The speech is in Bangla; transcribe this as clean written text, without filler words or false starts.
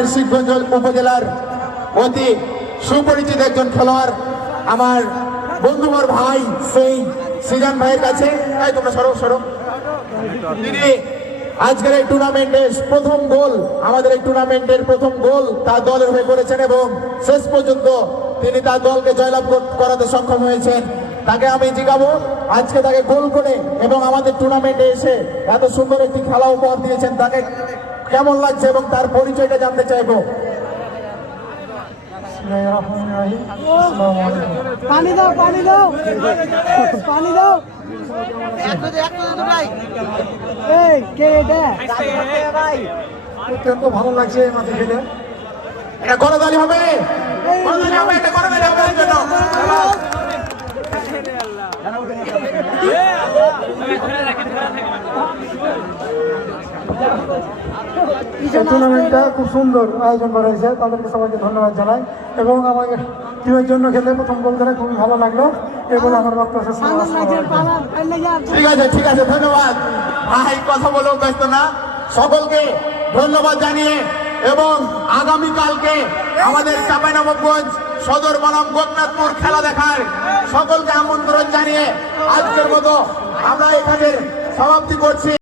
আমাদের শিবগঞ্জ উপজেলার অতি সুপরিচিত একজন খেলোয়াড়, আমার বন্ধুবর ভাই সেই সিজান ভাইয়ের কাছে। তাই তোমরা সরো সরো। তিনি আজকের এই টুর্নামেন্টের প্রথম গোল, আমাদের এই টুর্নামেন্টের প্রথম গোল তার দলের হয়ে করেছেন এবং শেষ পর্যন্ত তিনি তার দলকে জয়লাভ করাতে সক্ষম হয়েছেন। তাকে আমি জিজ্ঞাবো আজকে তাকে গোল করে এবং আমাদের টুর্নামেন্টে এসে এত সুন্দর একটি খেলা উপহার দিয়েছেন, তাকে কেমন লাগছে এবং তার পরিচয়টা জানতে চাইবো। পানি দাও, পানি দাও, পানি দাও। এই কে এটা? অত্যন্ত ভালো লাগছে এই মাঠে খেলে। এটা করতালি হবে, করতালি হবে, এটা করতালি হবে এর জন্য। এই টুর্নামেন্টটা খুব সুন্দর আয়োজন করা হয়েছে, তাদেরকে সবাইকে ধন্যবাদ জানাই এবং আমাকে টিমের জন্য খেলে প্রথম গোল করে খুবই ভালো লাগলো। এগুলো আমার বক্তব্য শেষ করলাম। ঠিক আছে, ঠিক আছে, ধন্যবাদ ভাই। কথা বলেও ব্যস্ত না, সকলকে ধন্যবাদ জানিয়ে এবং আগামীকালকে আমাদের চাঁপাইনবাবগঞ্জ সদর বনাম গোপনাথপুর খেলা দেখার সকলকে আমন্ত্রণ জানিয়ে আজকের মতো আমরা এখানে সমাপ্তি করছি।